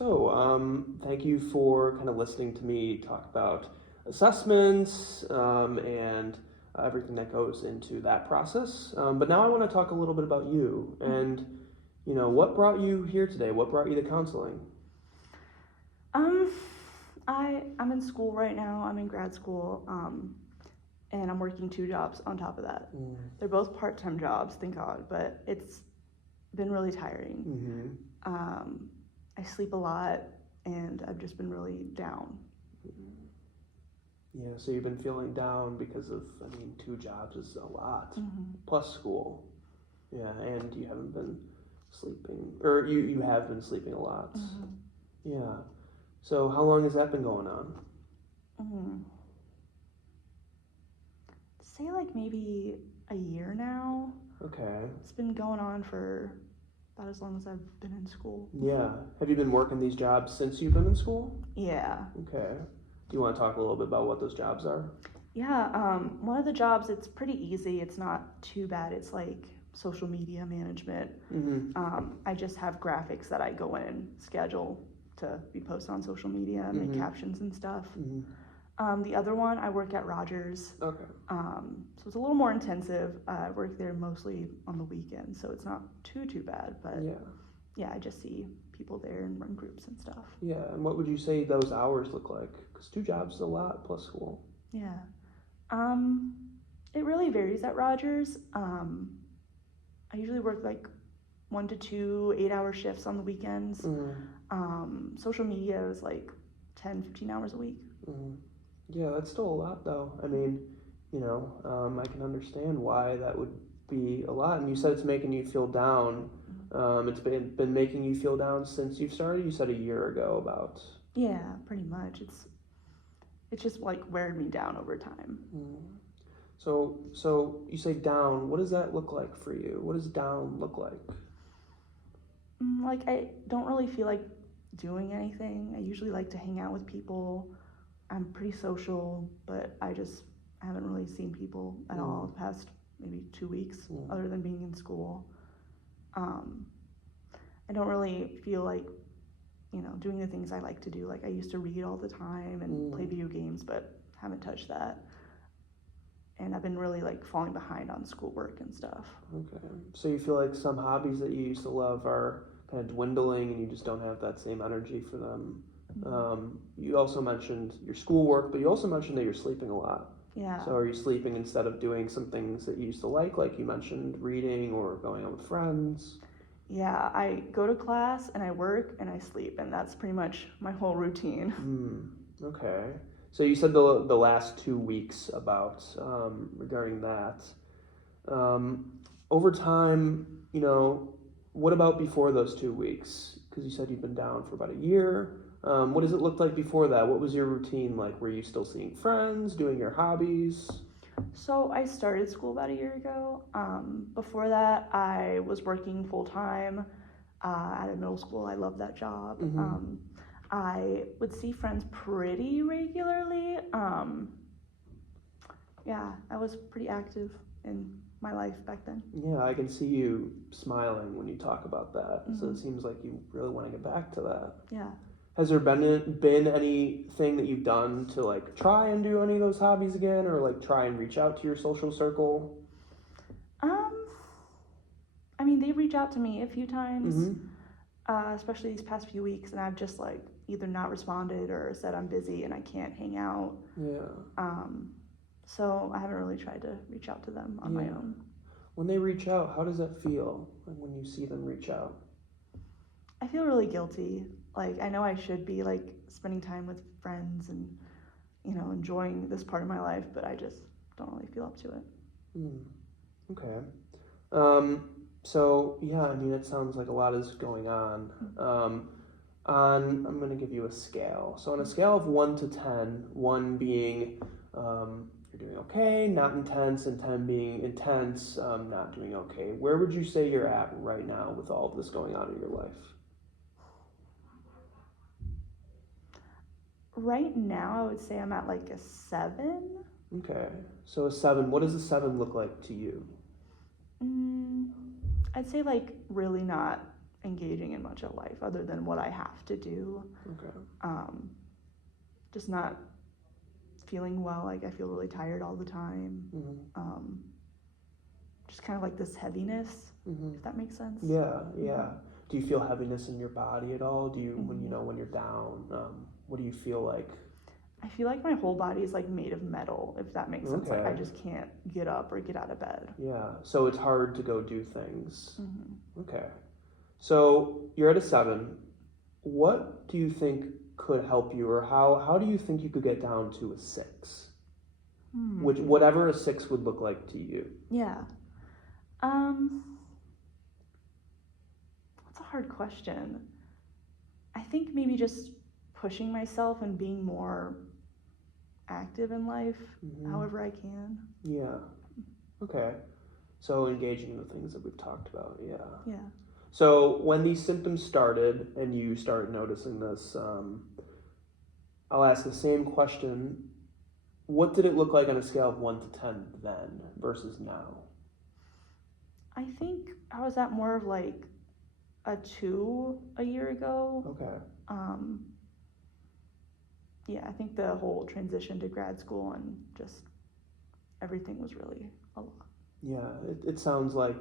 Thank you for kind of listening to me talk about assessments and everything that goes into that process. But now I want to talk a little bit about you and, what brought you here today? What brought you to counseling? Um, I'm in school right now. I'm in grad school, and I'm working two jobs on top of that. They're both part-time jobs, thank God, but it's been really tiring. Mm-hmm. I sleep a lot, and I've just been really down. Yeah, so you've been feeling down because of, two jobs is a lot, Mm-hmm. plus school. Yeah, and you haven't been sleeping, or you have been sleeping a lot. Mm-hmm. Yeah. So how long has that been going on? Mm-hmm. Say like maybe a year now. Okay. It's been going on for about as long as I've been in school. Yeah. Have you been working these jobs since you've been in school? Yeah. Okay. Do you want to talk a little bit about what those jobs are? Yeah, one of the jobs, it's pretty easy. It's not too bad. It's like social media management. Mm-hmm. I just have graphics that I go in and schedule to be posted on social media and make Mm-hmm. captions and stuff. Mm-hmm. The other one, I work at Rogers. Okay. So it's a little more intensive. I work there mostly on the weekends, so it's not too bad. But yeah, I just see people there and run groups and stuff. Yeah, and what would you say those hours look like? Because two jobs is a lot plus school. Yeah. It really varies at Rogers. I usually work like 1 to 2 8-hour shifts on the weekends. Mm-hmm. Social media is like 10-15 hours a week. Mm-hmm. Yeah, that's still a lot though. I can understand why that would be a lot. And you said it's making you feel down. It's been making you feel down since you've started. You said a year ago about. Yeah, pretty much. It's just like wearing me down over time. Mm. So you say down. What does that look like for you? What does down look like? Like I don't really feel like doing anything. I usually like to hang out with people. I'm pretty social, but I haven't really seen people at all the past maybe 2 weeks, other than being in school. I don't really feel like, doing the things I like to do. Like I used to read all the time and play video games, but haven't touched that. And I've been really like falling behind on schoolwork and stuff. Okay. So you feel like some hobbies that you used to love are kind of dwindling and you just don't have that same energy for them. You also mentioned your schoolwork, but you also mentioned that you're sleeping a lot. Yeah. So are you sleeping instead of doing some things that you used to like you mentioned reading or going out with friends? Yeah, I go to class and I work and I sleep, and that's pretty much my whole routine. Okay. So you said the last 2 weeks about regarding that. Over time, what about before those 2 weeks? Because you said you've been down for about a year. What does it look like before that? What was your routine like? Were you still seeing friends, doing your hobbies? So I started school about a year ago. Before that, I was working full time at a middle school. I love that job. Mm-hmm. I would see friends pretty regularly. Yeah, I was pretty active in my life back then. Yeah, I can see you smiling when you talk about that. Mm-hmm. So it seems like you really want to get back to that. Yeah. Has there been anything that you've done to like try and do any of those hobbies again, or like try and reach out to your social circle? I mean, they reach out to me a few times, Mm-hmm. Especially these past few weeks, and I've just like either not responded or said I'm busy and I can't hang out. Yeah. So I haven't really tried to reach out to them on my own. When they reach out, how does that feel? Like when you see them reach out? I feel really guilty. Like I know I should be like spending time with friends and enjoying this part of my life, but I just don't really feel up to it. Okay. So yeah, it sounds like a lot is going on. I'm going to give you a scale. So on a scale of 1 to 10, 1 being you're doing okay, not intense, and 10 being intense, not doing okay, where would you say you're at right now with all of this going on in your life? Right now, I would say I'm at like a 7. Okay, so a 7. What does a 7 look like to you? I'd say like really not engaging in much of life other than what I have to do. Okay. Just not feeling well. Like I feel really tired all the time. Mm-hmm. Just kind of like this heaviness, Mm-hmm. if that makes sense. Yeah, yeah. Do you feel heaviness in your body at all? Do you, Mhm. when you're down, what do you feel like? I feel like my whole body is like made of metal, if that makes sense. Like I Okay. just can't get up or get out of bed. Yeah. So it's hard to go do things. Hmm. Okay. So you're at a 7. What do you think could help you, or how do you think you could get down to a 6? Which whatever a 6 would look like to you. Yeah. That's a hard question. I think maybe just pushing myself and being more active in life, Mm-hmm. however I can. Yeah. Okay. So engaging in the things that we've talked about. Yeah. Yeah. So when these symptoms started and you started noticing this, I'll ask the same question. What did it look like on a scale of 1 to 10 then versus now? I think I was at more of like a 2 a year ago. Okay. Yeah, I think the whole transition to grad school and just everything was really a lot. Yeah, it sounds like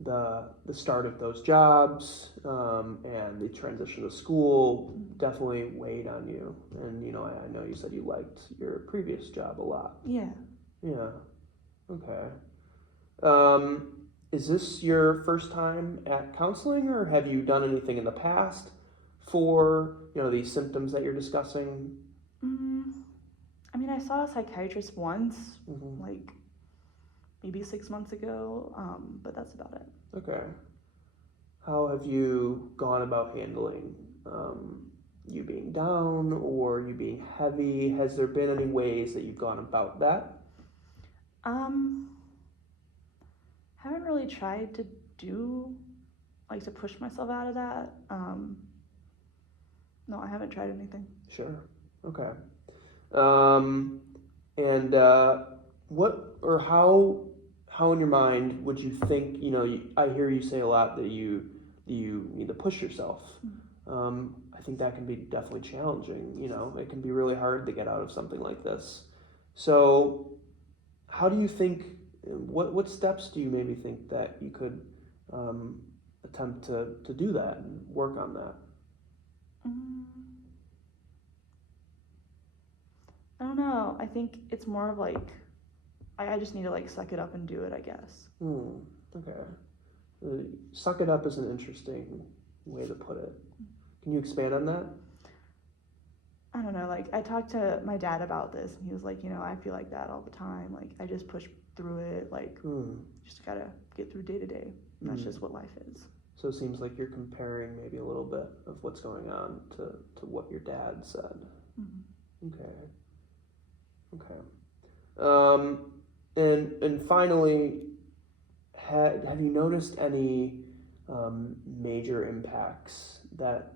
the start of those jobs and the transition to school definitely weighed on you. And I know you said you liked your previous job a lot. Yeah. Yeah. Okay. Is this your first time at counseling, or have you done anything in the past for these symptoms that you're discussing? I mean, I saw a psychiatrist once, Mm-hmm. like maybe 6 months ago, but that's about it. Okay. How have you gone about handling you being down or you being heavy? Has there been any ways that you've gone about that? Haven't really tried to to push myself out of that. No, I haven't tried anything. Sure. Okay. And what or how in your mind would you think? I hear you say a lot that you need to push yourself. I think that can be definitely challenging. It can be really hard to get out of something like this. So, how do you think? What steps do you maybe think that you could attempt to do that and work on that? I don't know. I think it's more of like I just need to like suck it up and do it, I guess. Okay. Suck it up is an interesting way to put it. Can you expand on that? I don't know. Like I talked to my dad about this, and he was like, I feel like that all the time. Like I just push through it. Like just gotta get through day to day. That's just what life is. So it seems like you're comparing maybe a little bit of what's going on to what your dad said. Mm-hmm. Okay. And finally, have you noticed any major impacts that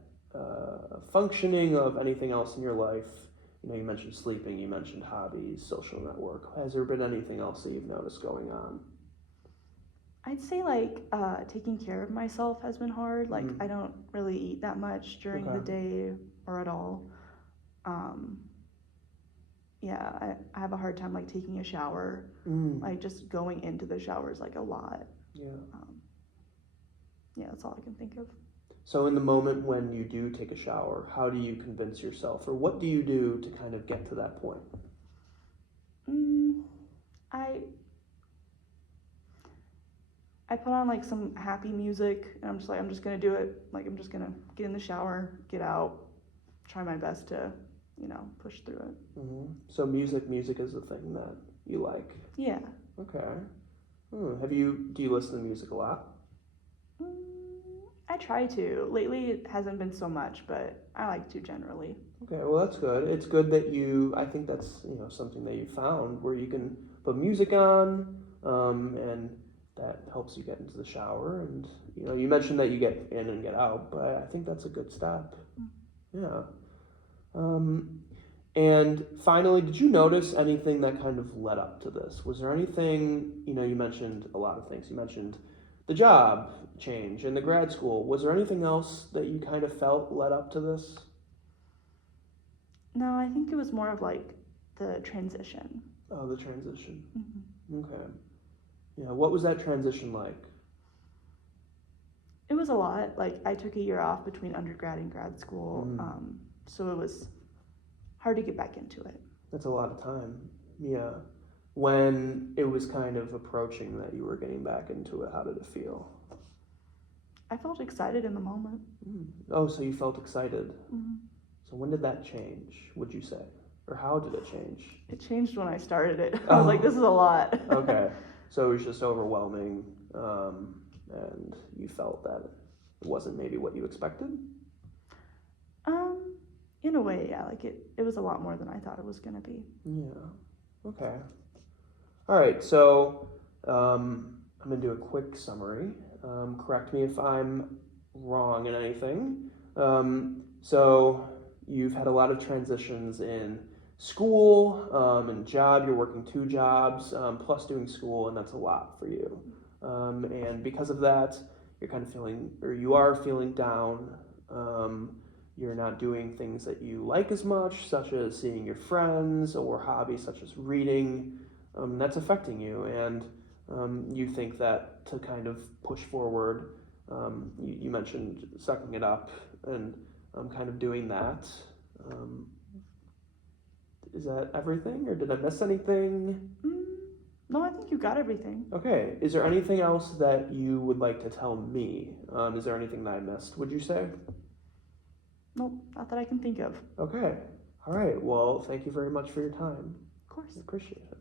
functioning of anything else in your life? You mentioned sleeping, you mentioned hobbies, social network. Has there been anything else that you've noticed going on? I'd say like taking care of myself has been hard. Like I don't really eat that much during the day or at all. Yeah, I have a hard time like taking a shower. Like just going into the shower is like a lot. Yeah. Yeah, that's all I can think of. So in the moment when you do take a shower, how do you convince yourself, or what do you do to kind of get to that point? I put on like some happy music, and I'm just gonna do it. Like I'm just gonna get in the shower, get out, try my best to, push through it. So music is the thing that you like. Yeah. Okay. Do you listen to music a lot? I try to. Lately it hasn't been so much, but I like to generally. Okay, well that's good. It's good that I think that's, something that you found where you can put music on, and that helps you get into the shower. And, you mentioned that you get in and get out, but I think that's a good step. Yeah. And finally, did you notice anything that kind of led up to this? Was there anything, you mentioned a lot of things. You mentioned the job change and the grad school. Was there anything else that you kind of felt led up to this? No, I think it was more of like the transition. Oh, the transition. Hmm. Okay. Yeah, what was that transition like? It was a lot. Like I took a year off between undergrad and grad school, so it was hard to get back into it. That's a lot of time. Yeah. When it was kind of approaching that you were getting back into it, how did it feel? I felt excited in the moment. Oh, so you felt excited. Hmm. So when did that change, would you say? Or how did it change? It changed when I started it. I was like, this is a lot. Okay. So it was just overwhelming, and you felt that it wasn't maybe what you expected? In a way, yeah. Like it was a lot more than I thought it was gonna be. Yeah. Okay. All right. So I'm going to do a quick summary. Correct me if I'm wrong in anything. So you've had a lot of transitions in school and job. You're working 2 jobs plus doing school, and that's a lot for you. And because of that, you're kind of feeling, or you are feeling down. You're not doing things that you like as much, such as seeing your friends or hobbies such as reading. That's affecting you, and you think that to kind of push forward, you mentioned sucking it up and kind of doing that. Is that everything, or did I miss anything? No, I think you got everything. Okay. Is there anything else that you would like to tell me? Is there anything that I missed, would you say? Nope, not that I can think of. Okay. All right. Well, thank you very much for your time. Of course. I appreciate it.